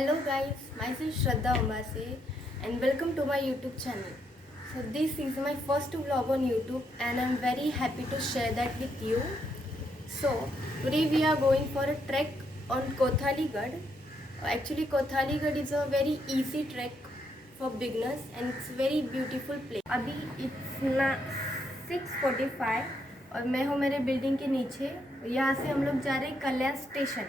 Hello guys, myself Shraddha Umbase and welcome to my YouTube channel. So this is my first vlog on YouTube and I'm very happy to share that with you. So today we are going for a trek on Kothaligarh. Actually Kothaligarh is a very easy trek for beginners and it's a very beautiful place. अभी it's 6:45 और मैं हूँ मेरे building के नीचे. यहाँ से हम लोग जा रहे हैं कल्याण स्टेशन.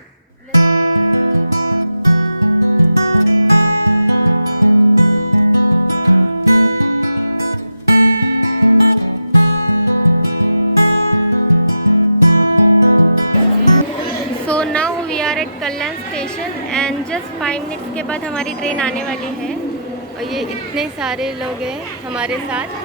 जस्ट 5 मिनट्स के बाद हमारी ट्रेन आने वाली है और ये इतने सारे लोग हैं हमारे साथ.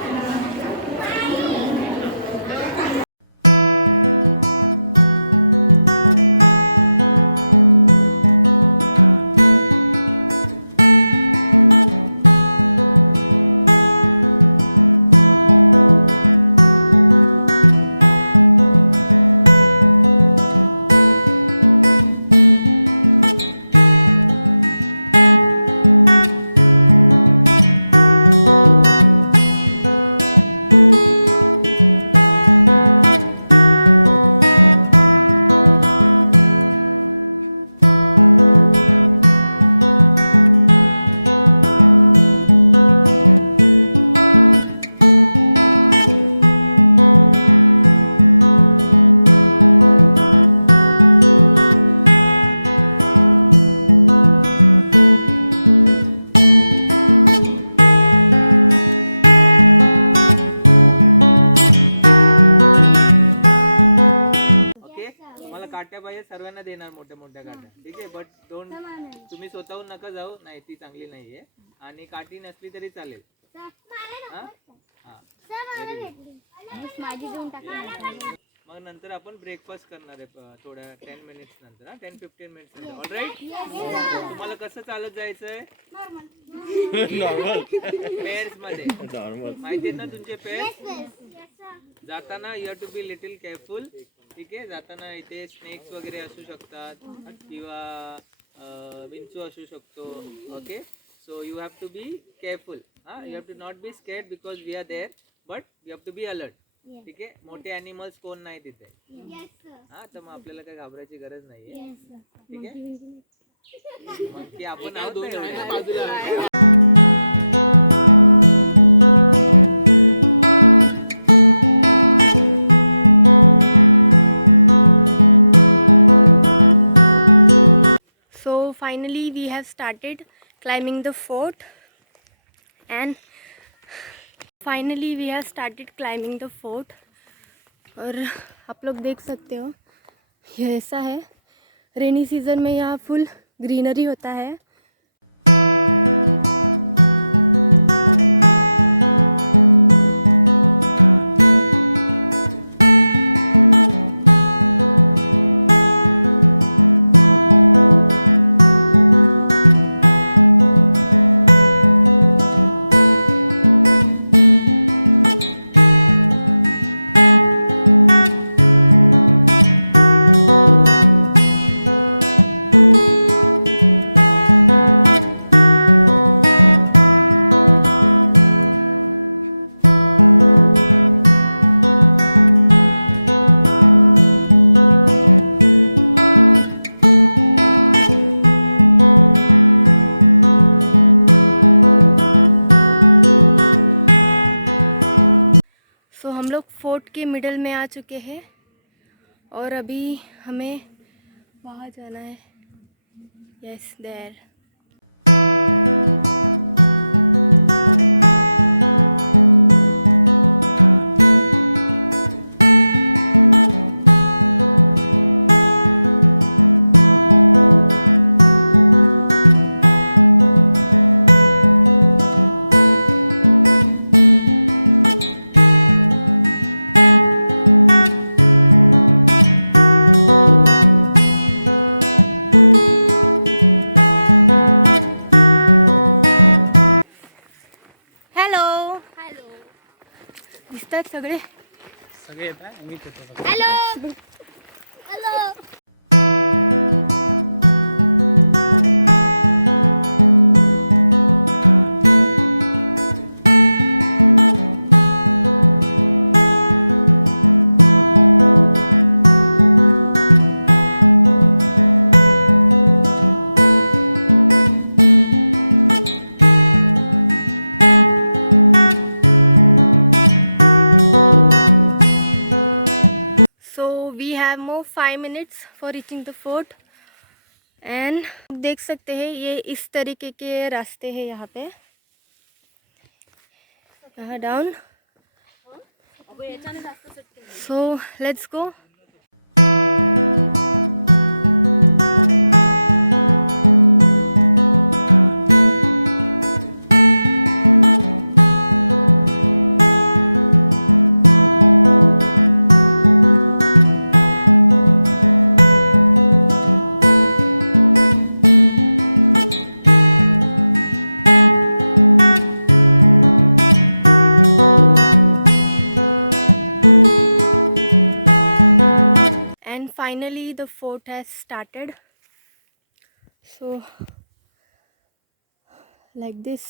काट्या पाहिजे सर्वांना देणार मोठ्या मोठ्या काट्या. ठीक आहे, बट डोंट तुम्ही स्वतःहून नका जाऊ. नाही, ती चांगली नाहीये आणि काठी नसली तरी चालेल. मग नंतर आपण ब्रेकफास्ट करणार आहे थोड्या 10 मिनिट्स नंतर. 10-15 मिनिट्स. ऑलराईट. तुम्हाला कसं चालत जायचंय? नॉर्मल पेअर्स मध्ये. नॉर्मल माहिती ना तुमचे पेअर्स. जाताना you have to be little careful. ठीक आहे, जाताना इथे स्नेक्स वगैरे असू शकतात किंवा विंचू असू शकतो. Okay, so you have to be careful. You have to not be scared because we are there, but you have to be alert. ठीक आहे, मोठे ॲनिमल्स कोण नाही तिथे. तर मग आपल्याला काही घाबरायची गरज नाहीये. ठीक आहे, मग आपण दोन्ही आहे ना बाजूला. Finally we have started climbing the fort and और आप लोग देख सकते हो ये ऐसा है. रेनी सीजन में यहाँ फुल ग्रीनरी होता है. हम लोग फोर्ट के मिडल में आ चुके हैं और अभी हमें वहाँ जाना है. Yes, there. दिसतात सगळे येतात. मी hello hello. 5 minutes for reaching the fort. And देख सकते हैं ये इस तरीके के रास्ते हैं यहाँ पे, यहाँ down. So let's go. Finally the fort has started. So like this.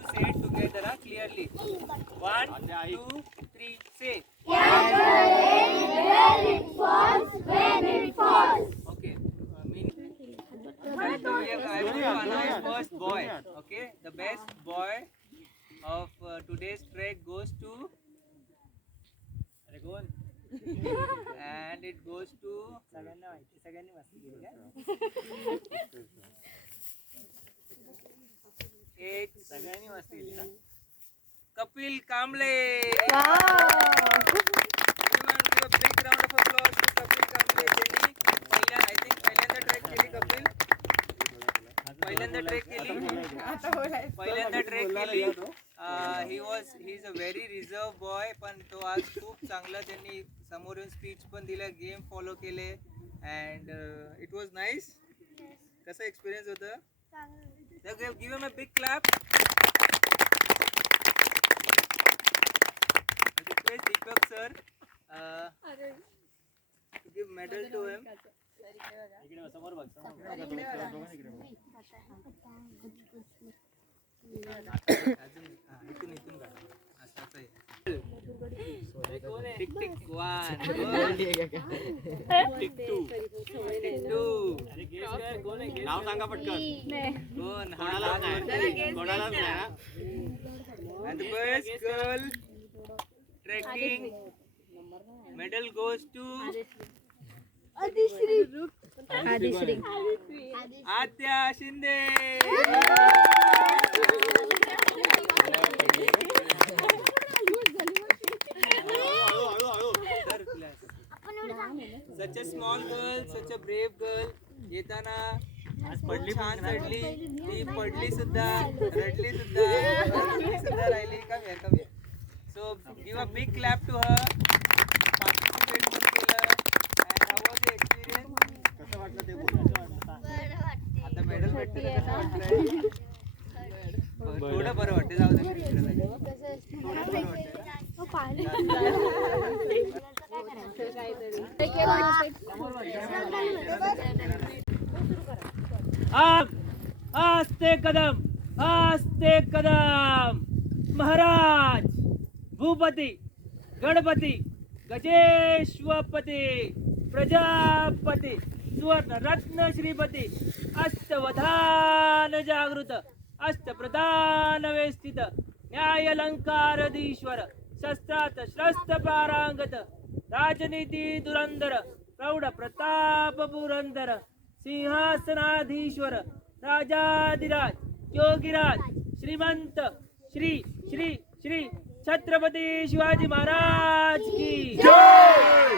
to say it together clearly. 1, 2, 3, say. Okay. So we are going to announce first boy. Okay. The best boy of today's trek goes to Aragon. And it goes to एक सगळ्यांनी मस्ती केली ना Kapil Kamble Everyone give a big round of applause to Kapil Kamble त्यांनी पहिल्यांदा track केली कपिल पहिल्यांदा track केली he is a very reserved boy पण तो आज खूप चांगला त्यांनी समोर येऊन स्पीच पण दिलं गेम फॉलो केले and it was nice कसा एक्सपिरियन्स होता give him a big clap request Deepak sir to give medal to him टिक टिक 1 टिक 2 नाव सांगा पटकन कोण and the best girl trekking medal goes to Adya Shinde such a small girl such a brave girl येताना खूप छान चढली ती पडली सुद्धा रडली सुद्धा राहिली कमी so give a big clap to her participate पण केलं and how was the experience कसं वाटलं ते बोल आता मेडल भेटतं कसं वाटतंय थोडं बरं वाटतं जाऊ दे आस्ते कदम महाराज भूपति गणपति गजेश्वपति प्रजापति सुवर्ण रत्न श्रीपति अष्टवधान जागृत अष्टप्रधान वेष्टित न्यायलंकाराधीश्वर शस्त्रात शस्त्र पारांगत राजनीति धुरंधर प्रौढ प्रताप पुरंदर सिंहासनाधीश्वर राजाधिराज योगिराज श्रीमंत श्री श्री श्री छत्रपति शिवाजी महाराज की जय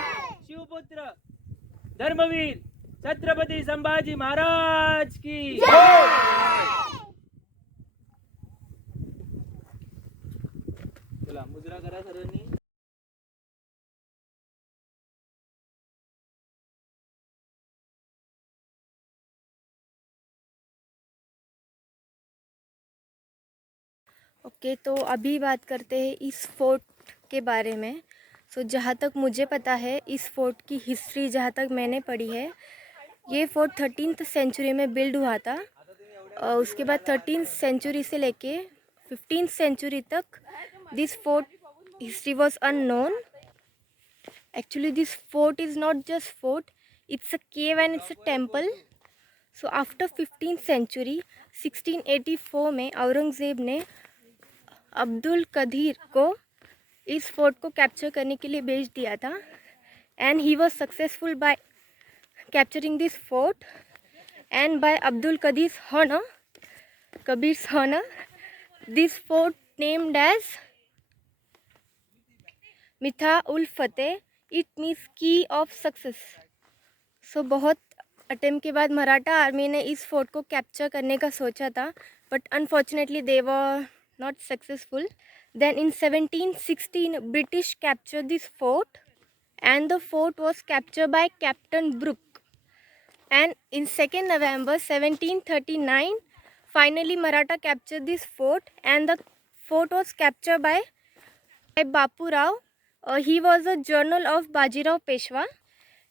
शिवपुत्र धर्मवीर छत्रपति संभाजी महाराज की जय चला मुद्रा करा सर्वांनी ओके तो अभी बात करते हैं इस फोर्ट के बारे में। सो जहाँ तक मुझे पता है इस फोर्ट की हिस्ट्री जहाँ तक मैंने पढ़ी है ये फोर्ट 13th सेंचुरी में बिल्ड हुआ था। उसके बाद 13th सेंचुरी से लेके 15th सेंचुरी तक this fort history was unknown. Actually this fort is not just fort, it's a cave and it's a temple. So after 15th century 1684 में औरंगज़ेब ने अब्दुल कदीर को इस फोर्ट को कैप्चर करने के लिए भेज दिया था and he was successful by capturing this fort and by Abdul Qadir's honor this fort named as मिथा उल फतेह, it means key of success. So बहुत अटेम्प्ट के बाद मराठा आर्मी ने इस फोर्ट को कैप्चर करने का सोचा था but unfortunately they were not successful. Then in 1716 British captured this fort and the fort was captured by Captain Brooke, and in 2nd November 1739 finally Maratha captured this fort and the fort was captured by Bapu Rao. He was a general of Bajirao Peshwa,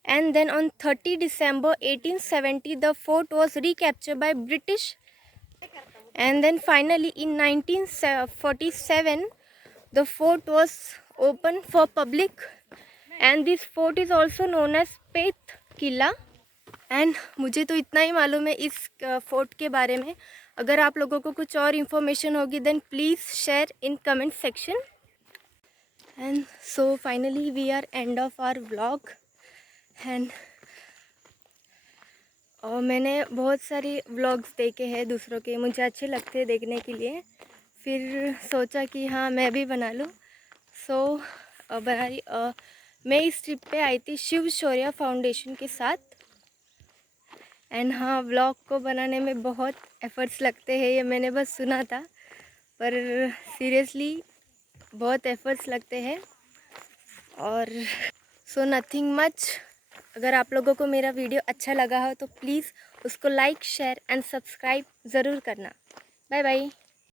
and then on 30 December 1870 the fort was recaptured by British And then finally in 1947 the fort was open for public, and this fort is also known as पेत किला. And मुझे तो इतना ही मालूम है इस fort के बारे में. अगर आप लोगों को कुछ और इन्फॉर्मेशन होगी then please share in comment section. And so finally we are end of our vlog. And और मैंने बहुत सारे व्लॉग्स देखे हैं दूसरों के, मुझे अच्छे लगते हैं देखने के लिए. फिर सोचा कि हाँ मैं भी बना लूँ. सो बना रही. मैं इस ट्रिप पे आई थी शिव शौर्य फाउंडेशन के साथ. एंड हाँ व्लॉग को बनाने में बहुत एफ़र्ट्स लगते हैं, ये मैंने बस सुना था, पर सीरियसली बहुत एफ़र्ट्स लगते हैं. और सो नथिंग मच. अगर आप लोगों को मेरा वीडियो अच्छा लगा हो तो प्लीज़ उसको लाइक शेयर एंड सब्सक्राइब ज़रूर करना. Bye bye.